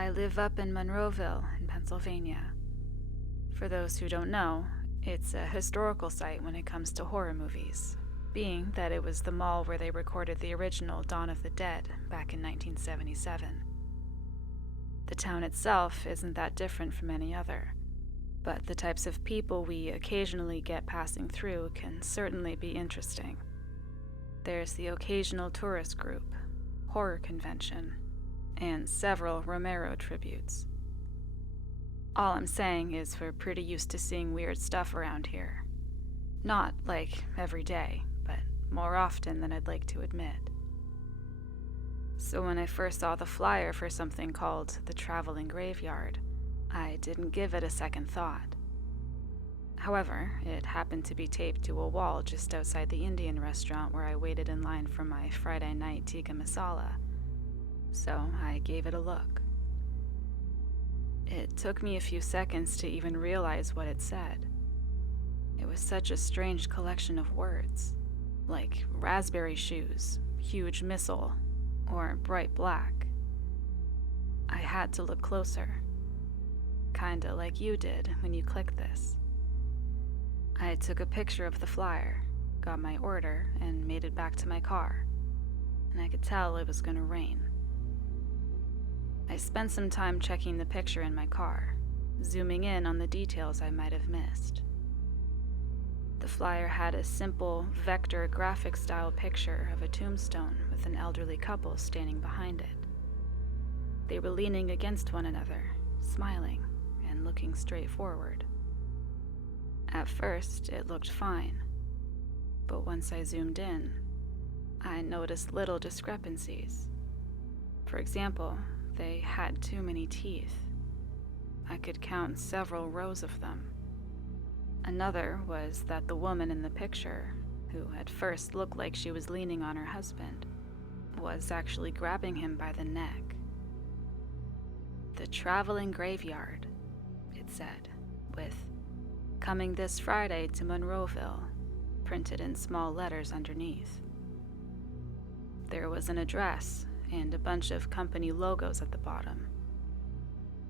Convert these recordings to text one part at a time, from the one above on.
I live up in Monroeville, in Pennsylvania. For those who don't know, it's a historical site when it comes to horror movies, being that it was the mall where they recorded the original Dawn of the Dead back in 1977. The town itself isn't that different from any other, but the types of people we occasionally get passing through can certainly be interesting. There's the occasional tourist group, horror convention, and several Romero tributes. All I'm saying is we're pretty used to seeing weird stuff around here. Not, like, every day, but more often than I'd like to admit. So when I first saw the flyer for something called the Traveling Graveyard, I didn't give it a second thought. However, it happened to be taped to a wall just outside the Indian restaurant where I waited in line for my Friday night tikka masala, so I gave it a look. It took me a few seconds to even realize what it said. It was such a strange collection of words, like raspberry shoes, huge missile, or bright black. I had to look closer, kinda like you did when you clicked this. I took a picture of the flyer, got my order, and made it back to my car, and I could tell it was gonna rain. I spent some time checking the picture in my car, zooming in on the details I might have missed. The flyer had a simple, vector graphic-style picture of a tombstone with an elderly couple standing behind it. They were leaning against one another, smiling and looking straight forward. At first, it looked fine, but once I zoomed in, I noticed little discrepancies. For example, they had too many teeth. I could count several rows of them. Another was that the woman in the picture, who at first looked like she was leaning on her husband, was actually grabbing him by the neck. The Traveling Graveyard, it said, with "Coming this Friday to Monroeville," printed in small letters underneath. There was an address and a bunch of company logos at the bottom.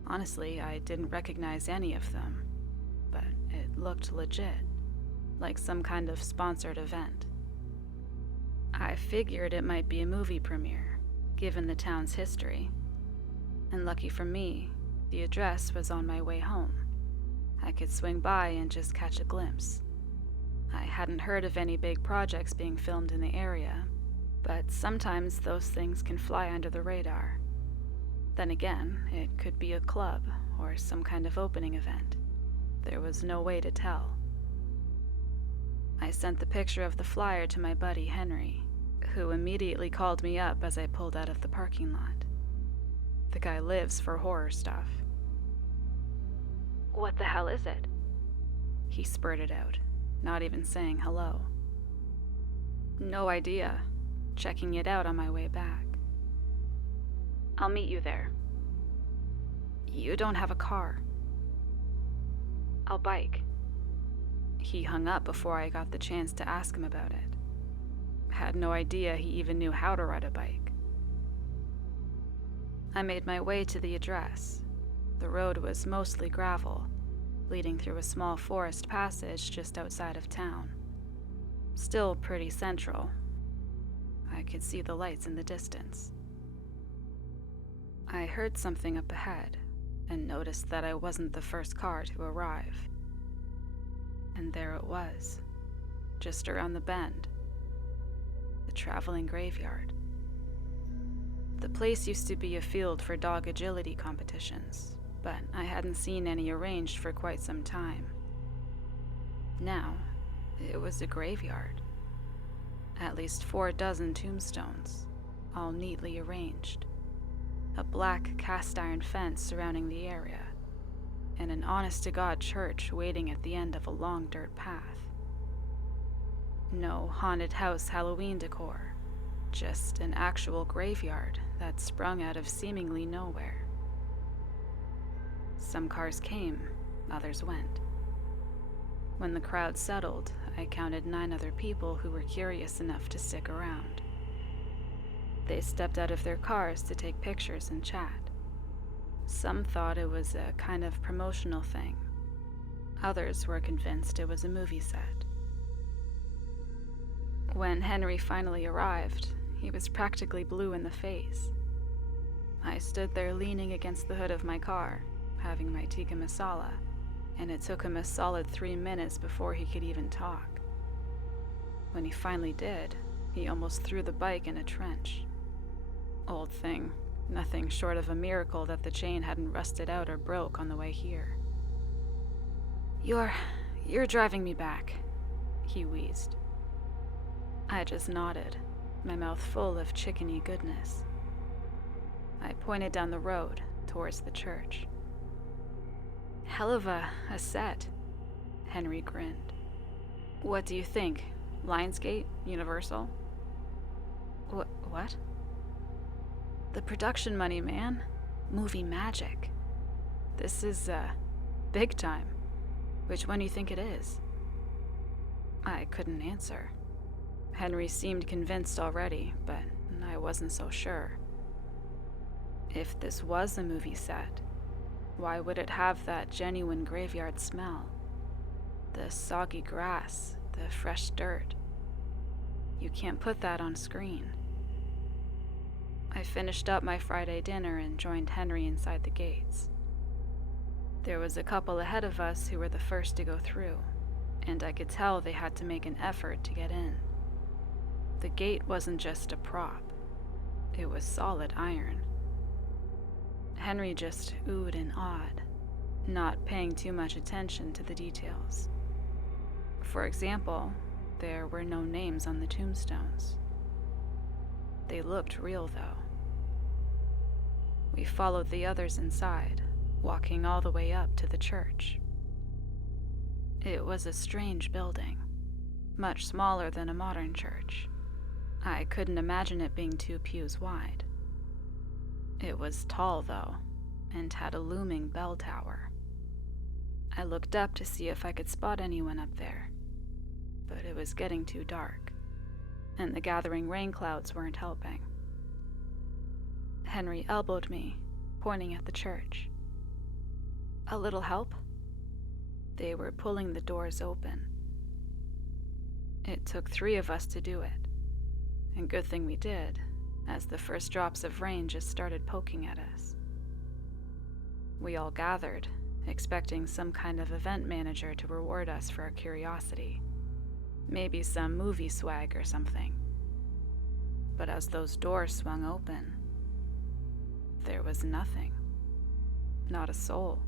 Honestly, I didn't recognize any of them, but it looked legit, like some kind of sponsored event. I figured it might be a movie premiere, given the town's history. And lucky for me, the address was on my way home. I could swing by and just catch a glimpse. I hadn't heard of any big projects being filmed in the area, but sometimes those things can fly under the radar. Then again, it could be a club or some kind of opening event. There was no way to tell. I sent the picture of the flyer to my buddy Henry, who immediately called me up as I pulled out of the parking lot. The guy lives for horror stuff. "What the hell is it?" he spurted out, not even saying hello. "No idea. Checking it out on my way back." "I'll meet you there." "You don't have a car." "I'll bike." He hung up before I got the chance to ask him about it. Had no idea he even knew how to ride a bike. I made my way to the address. The road was mostly gravel, leading through a small forest passage just outside of town. Still pretty central. I could see the lights in the distance. I heard something up ahead and noticed that I wasn't the first car to arrive. And there it was, just around the bend. The Traveling Graveyard. The place used to be a field for dog agility competitions, but I hadn't seen any arranged for quite some time. Now, it was a graveyard. At least 4 dozen tombstones, all neatly arranged. A black cast-iron fence surrounding the area, and an honest-to-God church waiting at the end of a long dirt path. No haunted house Halloween decor, just an actual graveyard that sprung out of seemingly nowhere. Some cars came, others went. When the crowd settled, I counted 9 other people who were curious enough to stick around. They stepped out of their cars to take pictures and chat. Some thought it was a kind of promotional thing. Others were convinced it was a movie set. When Henry finally arrived, he was practically blue in the face. I stood there leaning against the hood of my car, having my tikka masala, and it took him a solid 3 minutes before he could even talk. When he finally did, he almost threw the bike in a trench. Old thing, nothing short of a miracle that the chain hadn't rusted out or broke on the way here. You're driving me back," he wheezed. I just nodded, my mouth full of chickeny goodness. I pointed down the road towards the church. "Hell of a set," Henry grinned. "What do you think? Lionsgate? Universal?" What? "The production money, man. Movie magic. This is, big time. Which one do you think it is?" I couldn't answer. Henry seemed convinced already, but I wasn't so sure. If this was a movie set, why would it have that genuine graveyard smell? The soggy grass, the fresh dirt. You can't put that on screen. I finished up my Friday dinner and joined Henry inside the gates. There was a couple ahead of us who were the first to go through, and I could tell they had to make an effort to get in. The gate wasn't just a prop. It was solid iron. Henry just oohed and awed, not paying too much attention to the details. For example, there were no names on the tombstones. They looked real, though. We followed the others inside, walking all the way up to the church. It was a strange building, much smaller than a modern church. I couldn't imagine it being 2 pews wide. It was tall, though, and had a looming bell tower. I looked up to see if I could spot anyone up there, but it was getting too dark, and the gathering rain clouds weren't helping. Henry elbowed me, pointing at the church. "A little help?" They were pulling the doors open. It took 3 of us to do it, and good thing we did, as the first drops of rain just started poking at us. We all gathered, expecting some kind of event manager to reward us for our curiosity. Maybe some movie swag or something. But as those doors swung open, there was nothing. Not a soul.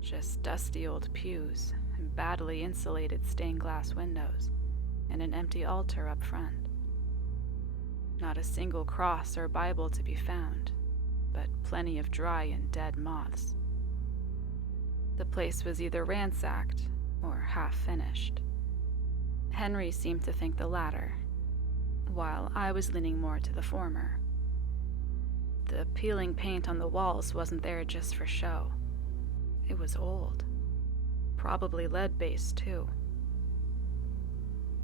Just dusty old pews and badly insulated stained glass windows, and an empty altar up front. Not a single cross or Bible to be found, but plenty of dry and dead moths. The place was either ransacked or half-finished. Henry seemed to think the latter, while I was leaning more to the former. The peeling paint on the walls wasn't there just for show. It was old. Probably lead-based, too.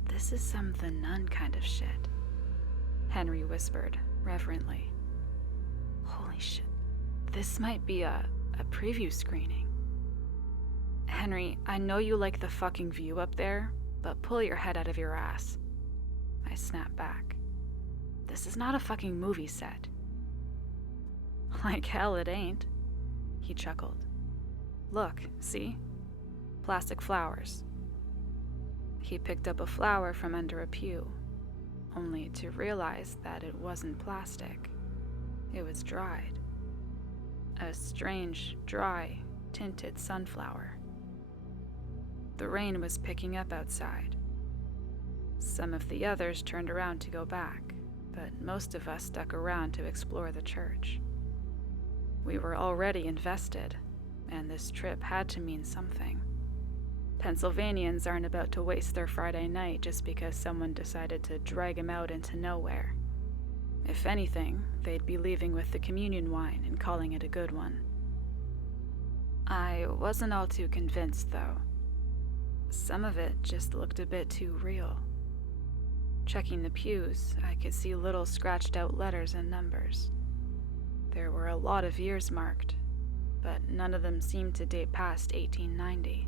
"This is some The Nun kind of shit," Henry whispered, reverently. "Holy shit. This might be a preview screening." "Henry, I know you like the fucking view up there, but pull your head out of your ass." I snapped back. "This is not a fucking movie set." "Like hell it ain't," he chuckled. "Look, see? Plastic flowers." He picked up a flower from under a pew, only to realize that it wasn't plastic. It was dried. A strange, dry, tinted sunflower. The rain was picking up outside. Some of the others turned around to go back, but most of us stuck around to explore the church. We were already invested, and this trip had to mean something. Pennsylvanians aren't about to waste their Friday night just because someone decided to drag them out into nowhere. If anything, they'd be leaving with the communion wine and calling it a good one. I wasn't all too convinced, though. Some of it just looked a bit too real. Checking the pews, I could see little scratched-out letters and numbers. There were a lot of years marked, but none of them seemed to date past 1890.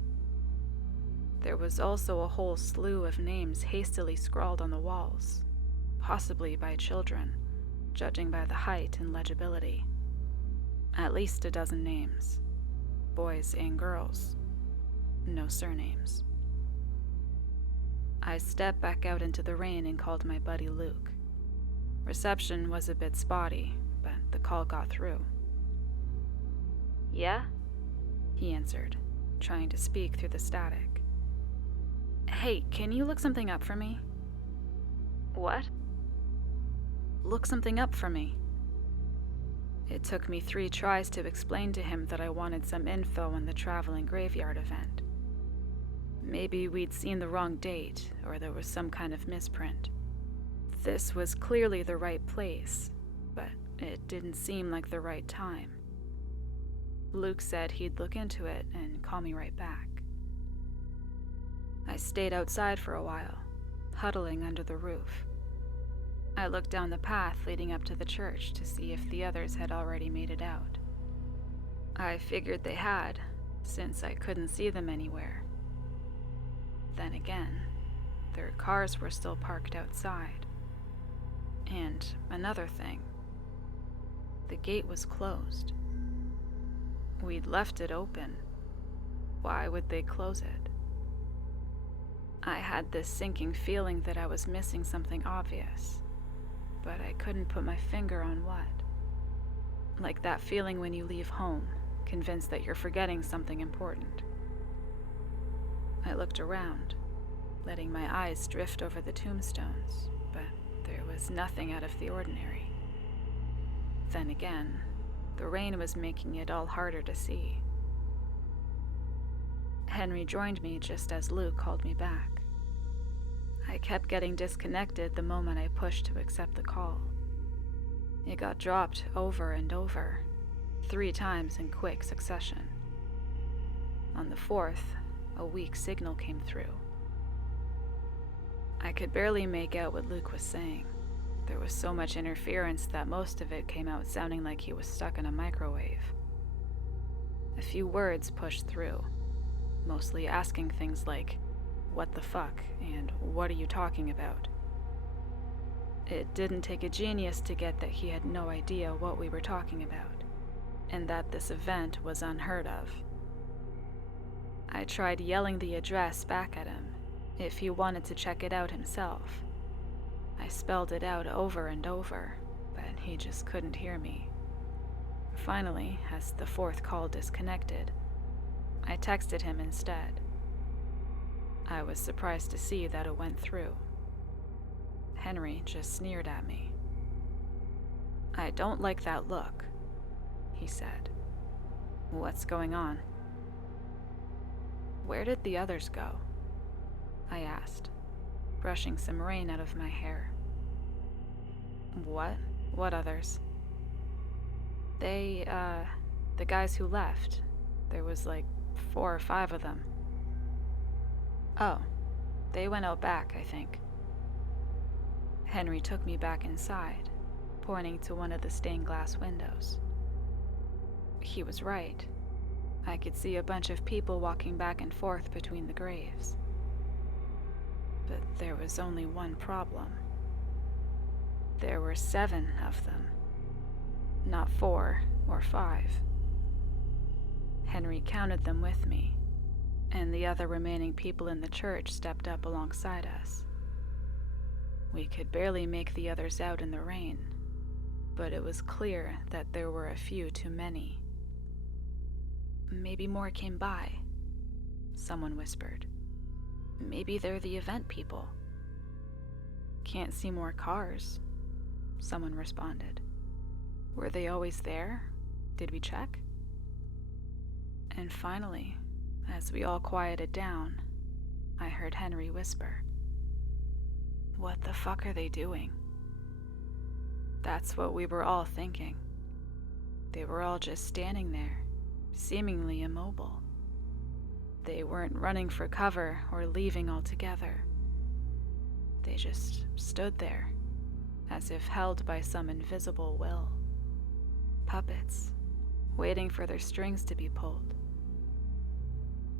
There was also a whole slew of names hastily scrawled on the walls, possibly by children, judging by the height and legibility. At least a dozen names, boys and girls, no surnames. I stepped back out into the rain and called my buddy Luke. Reception was a bit spotty, but the call got through. Yeah? He answered, trying to speak through the static. Hey, can you look something up for me? What? Look something up for me. It took me 3 tries to explain to him that I wanted some info on the traveling graveyard event. Maybe we'd seen the wrong date, or there was some kind of misprint. This was clearly the right place, but it didn't seem like the right time. Luke said he'd look into it and call me right back. I stayed outside for a while, huddling under the roof. I looked down the path leading up to the church to see if the others had already made it out. I figured they had, since I couldn't see them anywhere. Then again, their cars were still parked outside. And another thing, the gate was closed. We'd left it open. Why would they close it? I had this sinking feeling that I was missing something obvious, but I couldn't put my finger on what. Like that feeling when you leave home, convinced that you're forgetting something important. I looked around, letting my eyes drift over the tombstones, but there was nothing out of the ordinary. Then again, the rain was making it all harder to see. Henry joined me just as Luke called me back. I kept getting disconnected the moment I pushed to accept the call. It got dropped over and over, 3 times in quick succession. On the 4th, a weak signal came through. I could barely make out what Luke was saying. There was so much interference that most of it came out sounding like he was stuck in a microwave. A few words pushed through, mostly asking things like, "What the fuck?" and "What are you talking about?" It didn't take a genius to get that he had no idea what we were talking about, and that this event was unheard of. I tried yelling the address back at him, if he wanted to check it out himself. I spelled it out over and over, but he just couldn't hear me. Finally, as the 4th call disconnected, I texted him instead. I was surprised to see that it went through. Henry just sneered at me. "I don't like that look," he said. "What's going on?" "Where did the others go?" I asked, brushing some rain out of my hair. "What? What others?" The guys who left. There was like 4 or 5 of them." "Oh, they went out back, I think." Henry took me back inside, pointing to one of the stained glass windows. He was right. I could see a bunch of people walking back and forth between the graves. But there was only one problem. There were 7 of them, not 4 or 5. Henry counted them with me, and the other remaining people in the church stepped up alongside us. We could barely make the others out in the rain, but it was clear that there were a few too many. "Maybe more came by," someone whispered. "Maybe they're the event people." "Can't see more cars," someone responded. "Were they always there? Did we check?" And finally, as we all quieted down, I heard Henry whisper, "What the fuck are they doing?" That's what we were all thinking. They were all just standing there, seemingly immobile. They weren't running for cover or leaving altogether. They just stood there, as if held by some invisible will. Puppets, waiting for their strings to be pulled.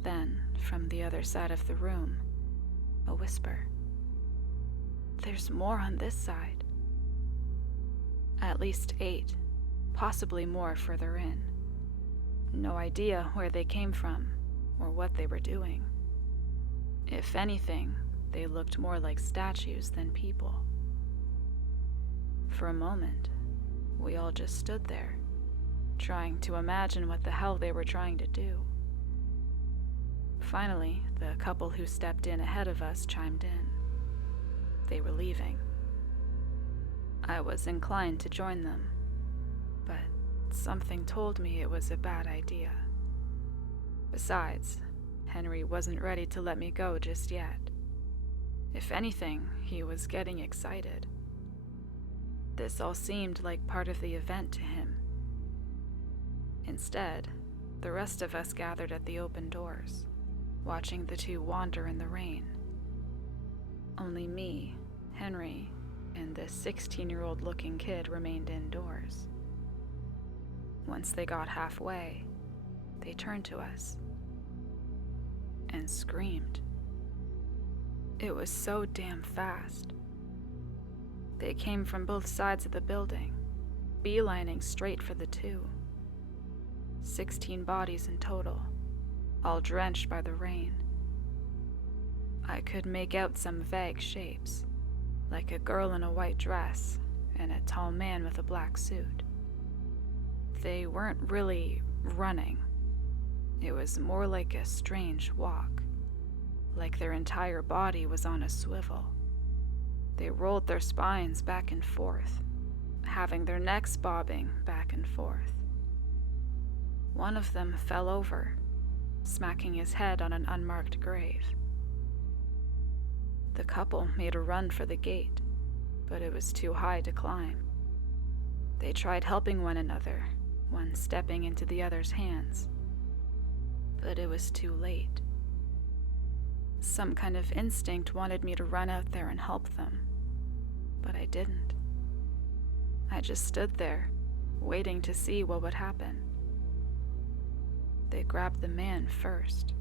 Then, from the other side of the room, a whisper. "There's more on this side." At least 8, possibly more further in. No idea where they came from or what they were doing. If anything, they looked more like statues than people. For a moment, we all just stood there, trying to imagine what the hell they were trying to do. Finally, the couple who stepped in ahead of us chimed in. They were leaving. I was inclined to join them, but something told me it was a bad idea. Besides, Henry wasn't ready to let me go just yet. If anything, he was getting excited. This all seemed like part of the event to him. Instead, the rest of us gathered at the open doors, watching the two wander in the rain. Only me, Henry, and this 16-year-old looking kid remained indoors. Once they got halfway, they turned to us and screamed. It was so damn fast. They came from both sides of the building, beelining straight for the two. 16 bodies in total, all drenched by the rain. I could make out some vague shapes, like a girl in a white dress and a tall man with a black suit. They weren't really running. It was more like a strange walk, like their entire body was on a swivel. They rolled their spines back and forth, having their necks bobbing back and forth. One of them fell over, smacking his head on an unmarked grave. The couple made a run for the gate, but it was too high to climb. They tried helping one another, one stepping into the other's hands, but it was too late. Some kind of instinct wanted me to run out there and help them, but I didn't. I just stood there, waiting to see what would happen. They grabbed the man first.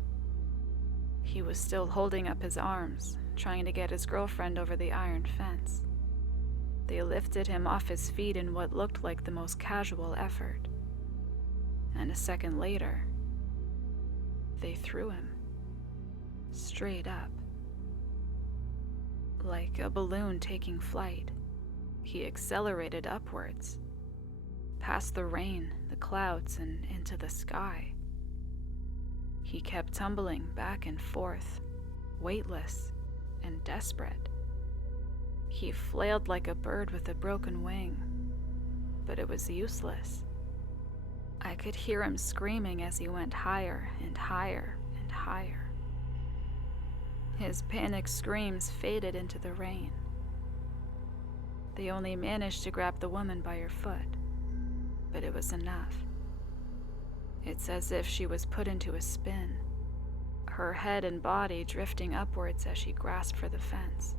He was still holding up his arms, trying to get his girlfriend over the iron fence. They lifted him off his feet in what looked like the most casual effort. And a second later, they threw him. Straight up. Like a balloon taking flight, he accelerated upwards, past the rain, the clouds, and into the sky. He kept tumbling back and forth, weightless and desperate. He flailed like a bird with a broken wing, but it was useless. I could hear him screaming as he went higher and higher and higher. His panicked screams faded into the rain. They only managed to grab the woman by her foot, but it was enough. It's as if she was put into a spin, her head and body drifting upwards as she grasped for the fence.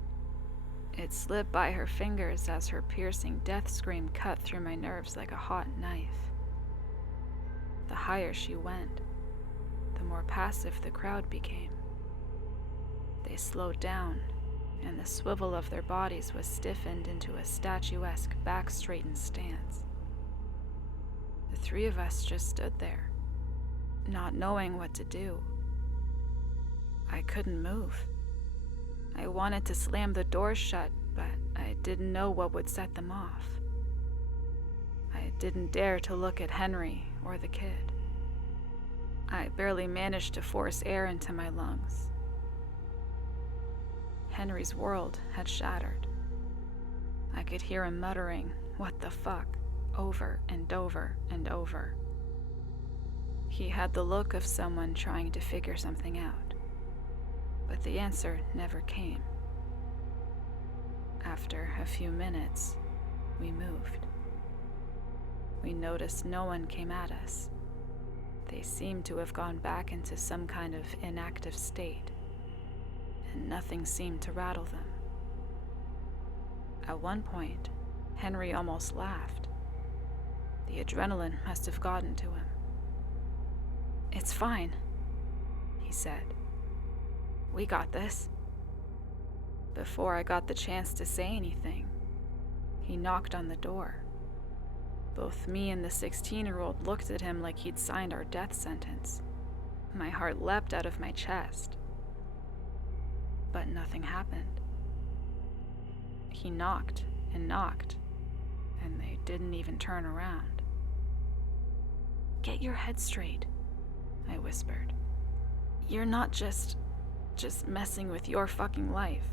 It slipped by her fingers as her piercing death scream cut through my nerves like a hot knife. The higher she went, the more passive the crowd became. They slowed down, and the swivel of their bodies was stiffened into a statuesque back-straightened stance. The three of us just stood there, not knowing what to do. I couldn't move. I wanted to slam the doors shut, but I didn't know what would set them off. I didn't dare to look at Henry or the kid. I barely managed to force air into my lungs. Henry's world had shattered. I could hear him muttering, "What the fuck?" over and over and over. He had the look of someone trying to figure something out, but the answer never came. After a few minutes, we moved. We noticed no one came at us. They seemed to have gone back into some kind of inactive state, and nothing seemed to rattle them. At one point, Henry almost laughed. The adrenaline must have gotten to him. "It's fine," he said. "We got this." Before I got the chance to say anything, he knocked on the door. Both me and the 16-year-old looked at him like he'd signed our death sentence. My heart leapt out of my chest. But nothing happened. He knocked, and they didn't even turn around. "Get your head straight," I whispered. "You're not just messing with your fucking life."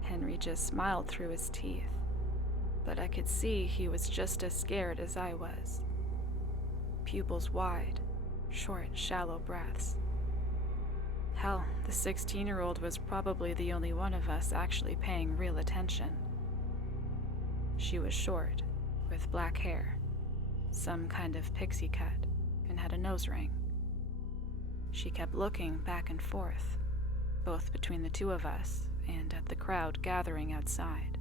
Henry just smiled through his teeth, but I could see he was just as scared as I was. Pupils wide, short, shallow breaths. Hell, the 16-year-old was probably the only one of us actually paying real attention. She was short, with black hair, some kind of pixie cut, and had a nose ring. She kept looking back and forth, both between the two of us and at the crowd gathering outside.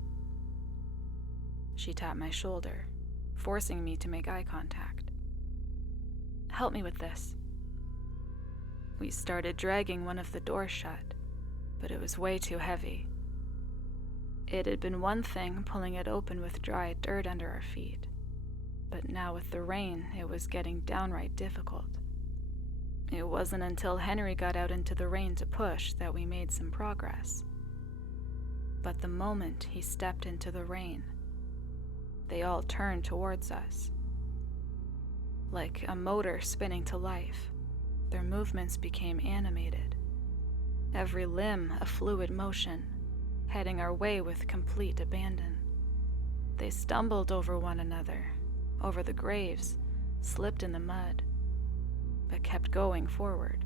She tapped my shoulder, forcing me to make eye contact. "Help me with this." We started dragging one of the doors shut, but it was way too heavy. It had been one thing pulling it open with dry dirt under our feet, but now with the rain, it was getting downright difficult. It wasn't until Henry got out into the rain to push that we made some progress. But the moment he stepped into the rain, they all turned towards us. Like a motor spinning to life, their movements became animated. Every limb a fluid motion, heading our way with complete abandon. They stumbled over one another, over the graves, slipped in the mud, but kept going forward.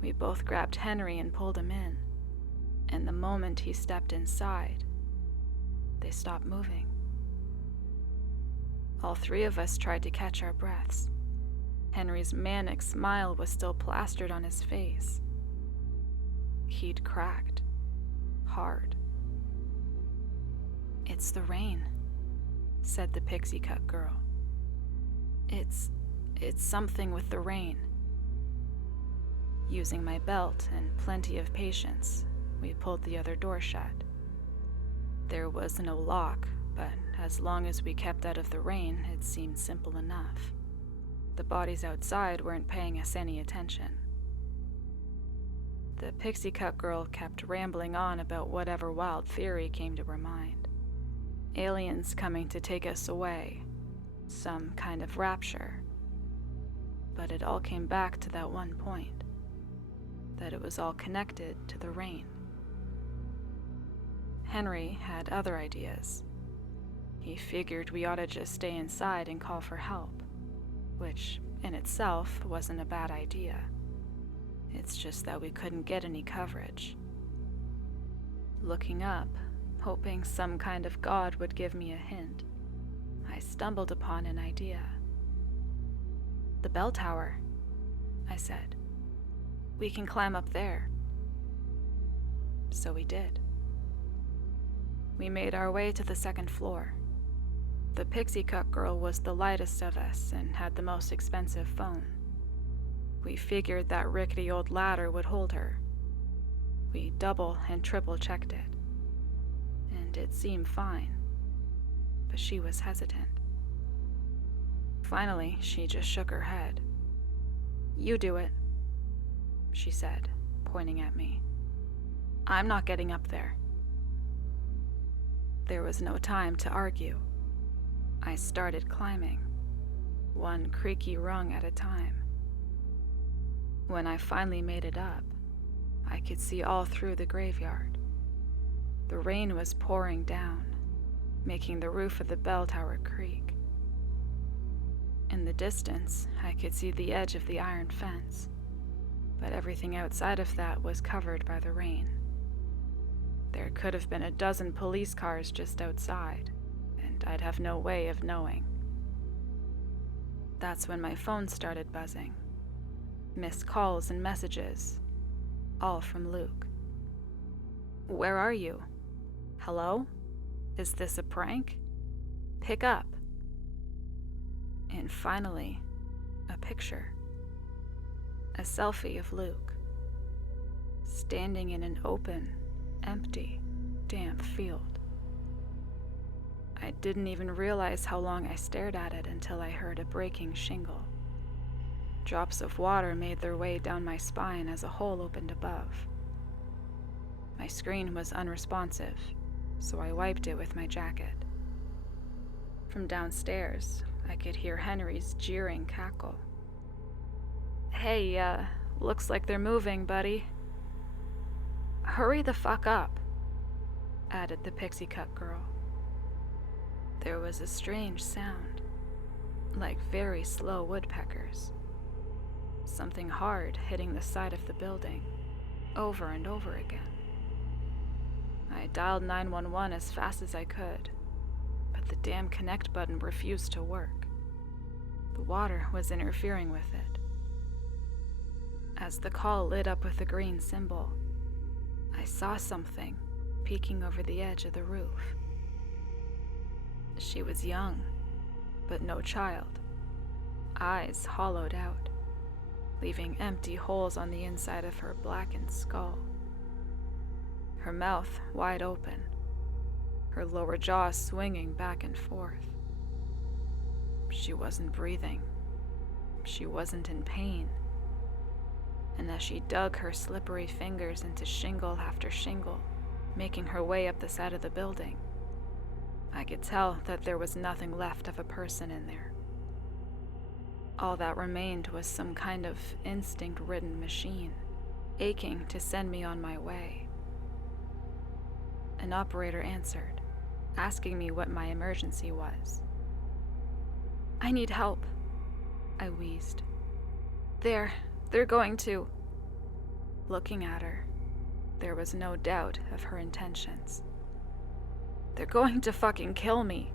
We both grabbed Henry and pulled him in, and the moment he stepped inside, they stopped moving. All three of us tried to catch our breaths. Henry's manic smile was still plastered on his face. He'd cracked. Hard. "It's the rain," said the pixie cut girl. It's something with the rain." Using my belt and plenty of patience, we pulled the other door shut. There was no lock, but as long as we kept out of the rain, it seemed simple enough. The bodies outside weren't paying us any attention. The pixie cut girl kept rambling on about whatever wild theory came to her mind. Aliens coming to take us away. Some kind of rapture. But it all came back to that one point. That it was all connected to the rain. Henry had other ideas. He figured we ought to just stay inside and call for help, which in itself wasn't a bad idea. It's just that we couldn't get any coverage. Looking up, hoping some kind of god would give me a hint, I stumbled upon an idea. "The bell tower," I said. "We can climb up there." So we did. We made our way to the second floor. The pixie cut girl was the lightest of us and had the most expensive phone. We figured that rickety old ladder would hold her. We double and triple checked it. And it seemed fine. But she was hesitant. Finally, she just shook her head. "You do it," she said, pointing at me. "I'm not getting up there." There was no time to argue. I started climbing, one creaky rung at a time. When I finally made it up, I could see all through the graveyard. The rain was pouring down, making the roof of the bell tower creak. In the distance, I could see the edge of the iron fence, but everything outside of that was covered by the rain. There could have been a dozen police cars just outside, and I'd have no way of knowing. That's when my phone started buzzing. Missed calls and messages, all from Luke. "Where are you? Hello? Is this a prank? Pick up. And finally, a picture. A selfie of Luke, standing in an open, empty, damp field. I didn't even realize how long I stared at it until I heard a breaking shingle. Drops of water made their way down my spine as a hole opened above. My screen was unresponsive, so I wiped it with my jacket. From downstairs, I could hear Henry's jeering cackle. Hey, looks like they're moving, buddy. Hurry the fuck up, added the pixie cut girl. There was a strange sound, like very slow woodpeckers. Something hard hitting the side of the building, over and over again. I dialed 911 as fast as I could, but the damn connect button refused to work. The water was interfering with it. As the call lit up with a green symbol, I saw something peeking over the edge of the roof. She was young, but no child. Eyes hollowed out, leaving empty holes on the inside of her blackened skull. Her mouth wide open, her lower jaw swinging back and forth. She wasn't breathing. She wasn't in pain. And as she dug her slippery fingers into shingle after shingle, making her way up the side of the building, I could tell that there was nothing left of a person in there. All that remained was some kind of instinct-ridden machine, aching to send me on my way. An operator answered, asking me what my emergency was. I need help, I wheezed. They're going to. Looking at her, there was no doubt of her intentions. They're going to fucking kill me.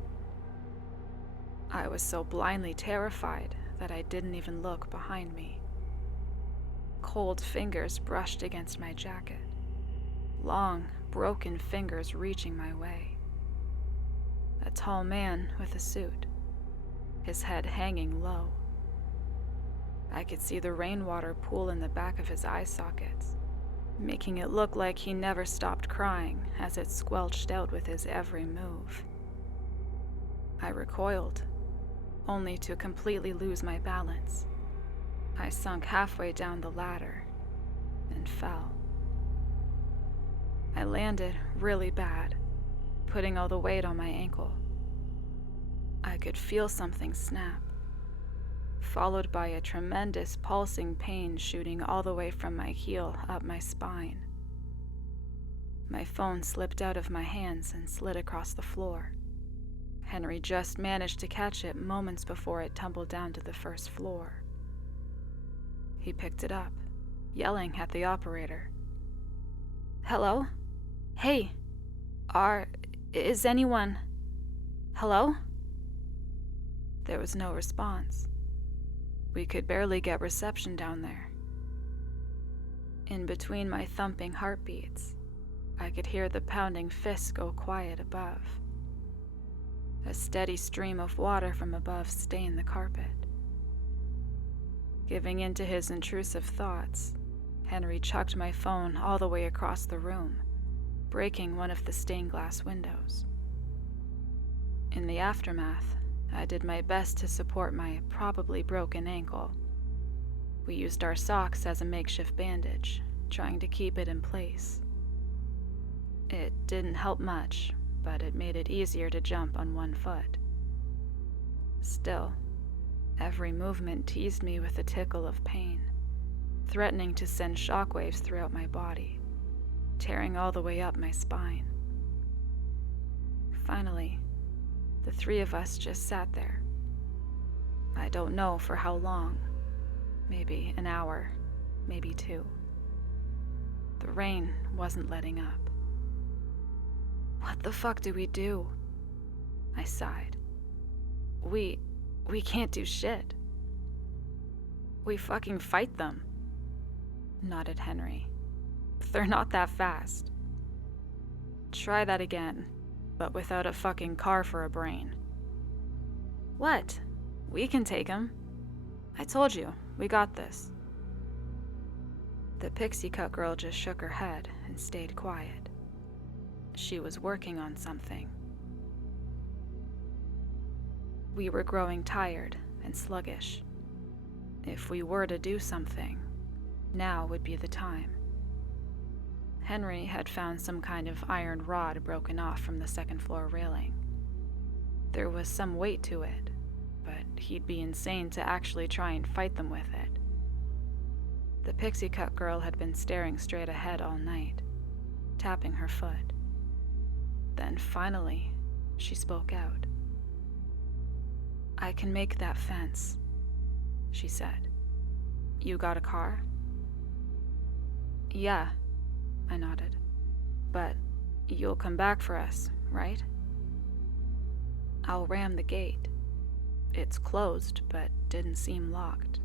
I was so blindly terrified that I didn't even look behind me. Cold fingers brushed against my jacket, long, broken fingers reaching my way. A tall man with a suit, his head hanging low. I could see the rainwater pool in the back of his eye sockets, making it look like he never stopped crying as it squelched out with his every move. I recoiled, only to completely lose my balance. I sunk halfway down the ladder and fell. I landed really bad, putting all the weight on my ankle. I could feel something snap, followed by a tremendous pulsing pain shooting all the way from my heel up my spine. My phone slipped out of my hands and slid across the floor. Henry just managed to catch it moments before it tumbled down to the first floor. He picked it up, yelling at the operator. Hello? Hey, is anyone... Hello? There was no response. We could barely get reception down there. In between my thumping heartbeats, I could hear the pounding fists go quiet above. A steady stream of water from above stained the carpet. Giving in to his intrusive thoughts, Henry chucked my phone all the way across the room, breaking one of the stained glass windows. In the aftermath, I did my best to support my probably broken ankle. We used our socks as a makeshift bandage, trying to keep it in place. It didn't help much, but it made it easier to jump on one foot. Still, every movement teased me with a tickle of pain, threatening to send shockwaves throughout my body, tearing all the way up my spine. Finally, the three of us just sat there. I don't know for how long. Maybe an hour, maybe 2. The rain wasn't letting up. What the fuck do we do? I sighed. We can't do shit. We fucking fight them, nodded Henry. They're not that fast. Try that again, but without a fucking car for a brain. What? We can take him. I told you, we got this. The pixie cut girl just shook her head and stayed quiet. She was working on something. We were growing tired and sluggish. If we were to do something, now would be the time. Henry had found some kind of iron rod broken off from the second floor railing. There was some weight to it, but he'd be insane to actually try and fight them with it. The pixie cut girl had been staring straight ahead all night, tapping her foot. Then finally, she spoke out. "I can make that fence," she said. "You got a car?" "Yeah," I nodded. "But you'll come back for us, right?" "I'll ram the gate. It's closed, but didn't seem locked."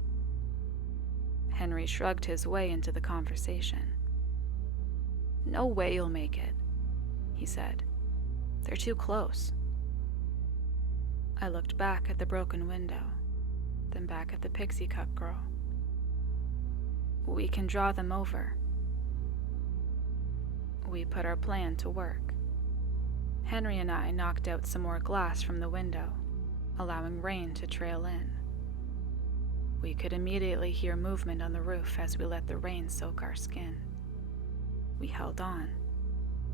Henry shrugged his way into the conversation. "No way you'll make it," he said. "They're too close." I looked back at the broken window, then back at the pixie cut girl. "We can draw them over." We put our plan to work. Henry and I knocked out some more glass from the window, allowing rain to trail in. We could immediately hear movement on the roof as we let the rain soak our skin. We held on,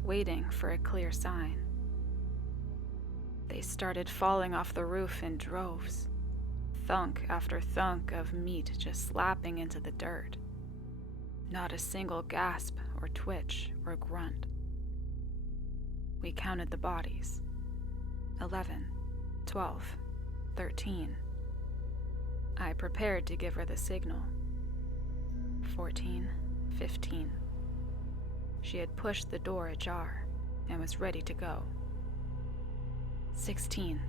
waiting for a clear sign. They started falling off the roof in droves, thunk after thunk of meat just slapping into the dirt. Not a single gasp or twitch or grunt. We counted the bodies. 11, 12, 13. I prepared to give her the signal. 14, 15. She had pushed the door ajar and was ready to go. 16.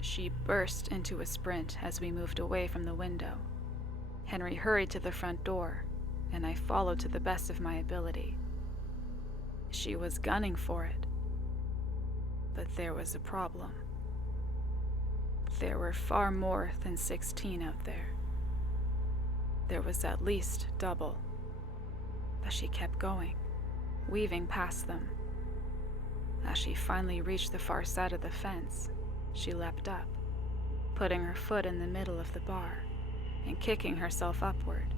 She burst into a sprint as we moved away from the window. Henry hurried to the front door, and I followed to the best of my ability. She was gunning for it. But there was a problem. There were far more than 16 out there. There was at least double. But she kept going, weaving past them. As she finally reached the far side of the fence, she leapt up, putting her foot in the middle of the bar and kicking herself upward.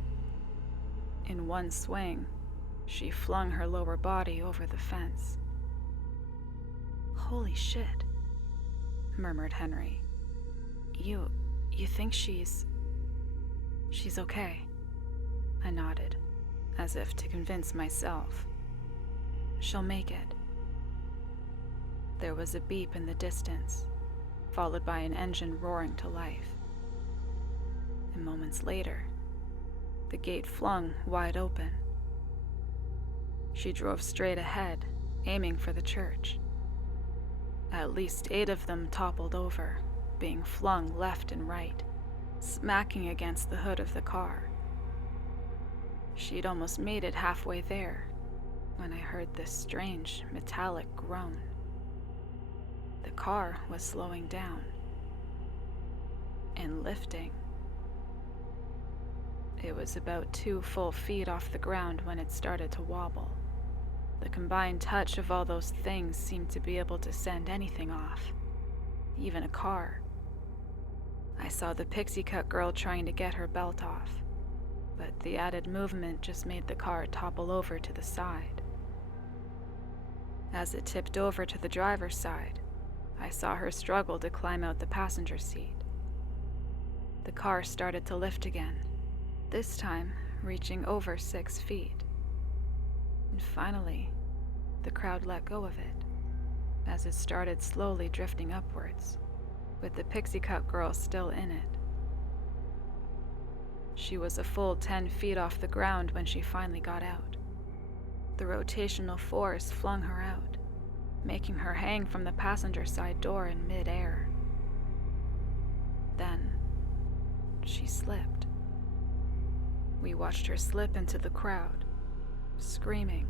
In one swing, she flung her lower body over the fence. "Holy shit," murmured Henry. You think she's okay?" I nodded, as if to convince myself. "She'll make it." There was a beep in the distance, followed by an engine roaring to life. And moments later, the gate flung wide open. She drove straight ahead, aiming for the church. At least 8 of them toppled over, being flung left and right, smacking against the hood of the car. She'd almost made it halfway there when I heard this strange metallic groan. The car was slowing down and lifting. It was about 2 full feet off the ground when it started to wobble. The combined touch of all those things seemed to be able to send anything off, even a car. I saw the pixie cut girl trying to get her belt off, but the added movement just made the car topple over to the side. As it tipped over to the driver's side, I saw her struggle to climb out the passenger seat. The car started to lift again, this time reaching over 6 feet. And finally, the crowd let go of it, as it started slowly drifting upwards, with the pixie cut girl still in it. She was a full 10 feet off the ground when she finally got out. The rotational force flung her out, making her hang from the passenger side door in mid-air. Then, she slipped. We watched her slip into the crowd, screaming.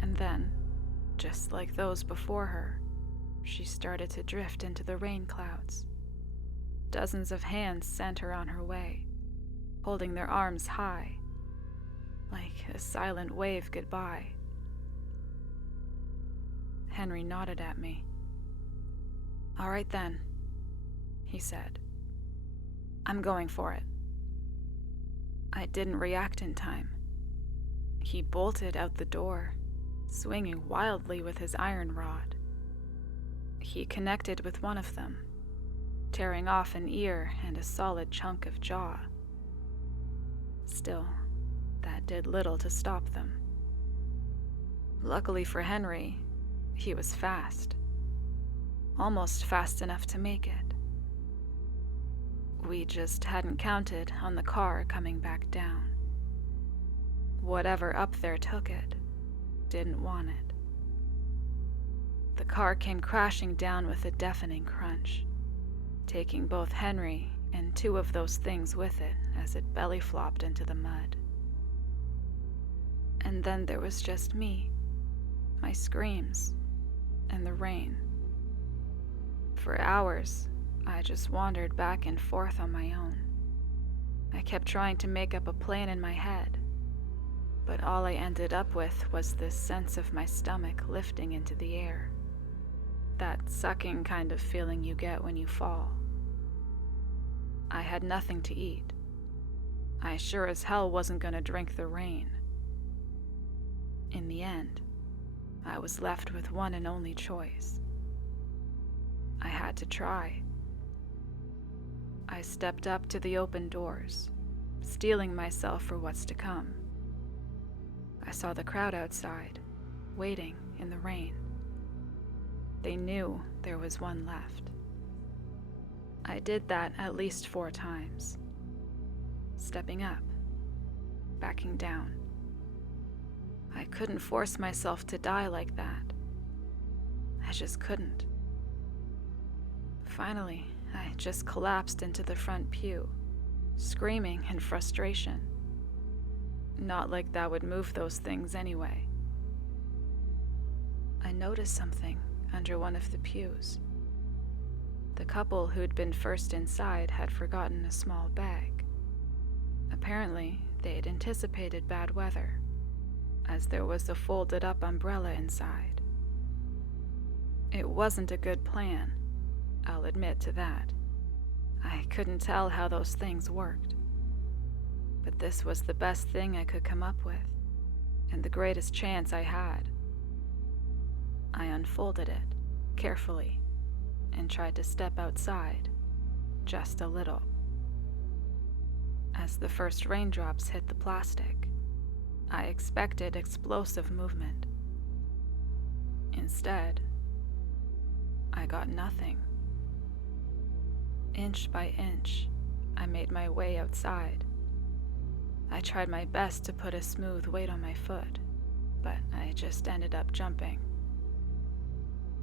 And then, just like those before her, she started to drift into the rain clouds, Dozens of hands sent her on her way, holding their arms high, like a silent wave goodbye. Henry nodded at me. "All right then," he said. "I'm going for it." I didn't react in time. He bolted out the door, swinging wildly with his iron rod. He connected with one of them, tearing off an ear and a solid chunk of jaw. Still, that did little to stop them. Luckily for Henry, he was fast. Almost fast enough to make it. We just hadn't counted on the car coming back down. Whatever up there took it, didn't want it. The car came crashing down with a deafening crunch, taking both Henry and two of those things with it as it belly flopped into the mud. And then there was just me, my screams, and the rain. For hours, I just wandered back and forth on my own. I kept trying to make up a plan in my head, but all I ended up with was this sense of my stomach lifting into the air. That sucking kind of feeling you get when you fall. I had nothing to eat. I sure as hell wasn't gonna drink the rain. In the end, I was left with one and only choice. I had to try. I stepped up to the open doors, steeling myself for what's to come. I saw the crowd outside, waiting in the rain. They knew there was one left. I did that at least 4 times. Stepping up, backing down. I couldn't force myself to die like that. I just couldn't. Finally, I just collapsed into the front pew, screaming in frustration. Not like that would move those things anyway. I noticed something under one of the pews. The couple who'd been first inside had forgotten a small bag. Apparently, they'd anticipated bad weather, as there was a folded-up umbrella inside. It wasn't a good plan, I'll admit to that. I couldn't tell how those things worked. But this was the best thing I could come up with, and the greatest chance I had. I unfolded it, carefully, and tried to step outside, just a little. As the first raindrops hit the plastic, I expected explosive movement. Instead, I got nothing. Inch by inch, I made my way outside. I tried my best to put a smooth weight on my foot, but I just ended up jumping.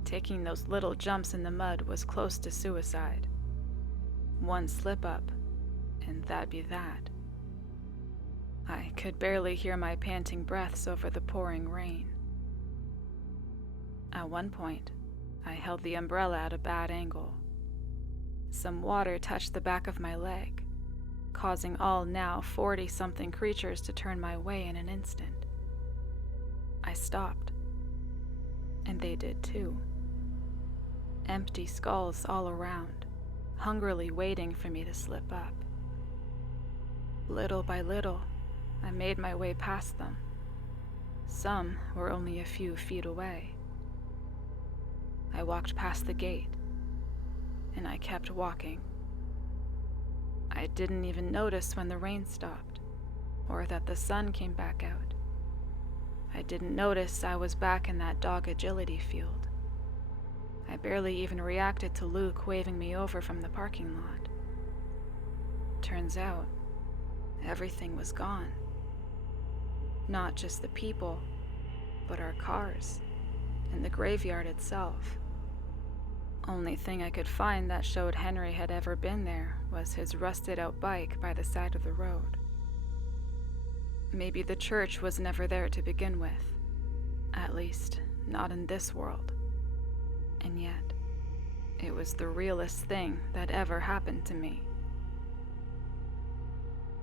Taking those little jumps in the mud was close to suicide. One slip up, and that'd be that. I could barely hear my panting breaths over the pouring rain. At one point, I held the umbrella at a bad angle. Some water touched the back of my leg, causing all now 40-something creatures to turn my way in an instant. I stopped, and they did too. Empty skulls all around, hungrily waiting for me to slip up. Little by little, I made my way past them. Some were only a few feet away. I walked past the gate, and I kept walking. I didn't even notice when the rain stopped, or that the sun came back out. I didn't notice I was back in that dog agility field. I barely even reacted to Luke waving me over from the parking lot. Turns out, everything was gone. Not just the people, but our cars, and the graveyard itself. Only thing I could find that showed Henry had ever been there was his rusted-out bike by the side of the road. Maybe the church was never there to begin with. At least, not in this world. And yet, It was the realest thing that ever happened to me.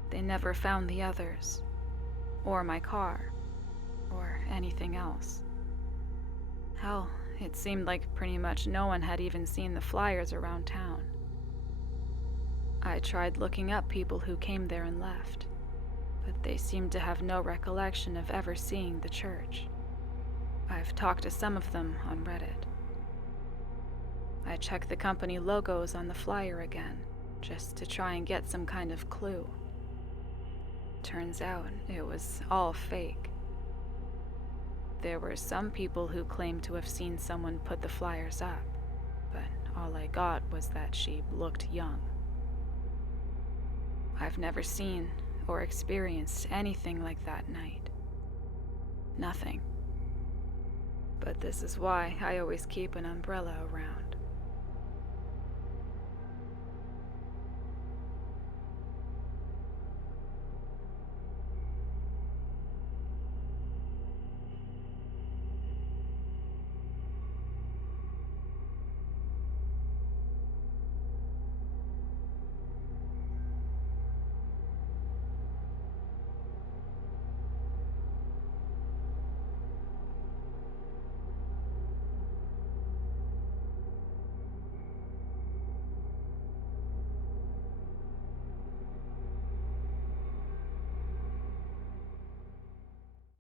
They never found the others, or my car, or anything else. Hell, it seemed like pretty much no one had even seen the flyers around town. I tried looking up people who came there and left, but they seemed to have no recollection of ever seeing the church. I've talked to some of them on Reddit. I checked the company logos on the flyer again, just to try and get some kind of clue. Turns out it was all fake. There were some people who claimed to have seen someone put the flyers up, but all I got was that she looked young. I've never seen or experienced anything like that night. Nothing. But this is why I always keep an umbrella around.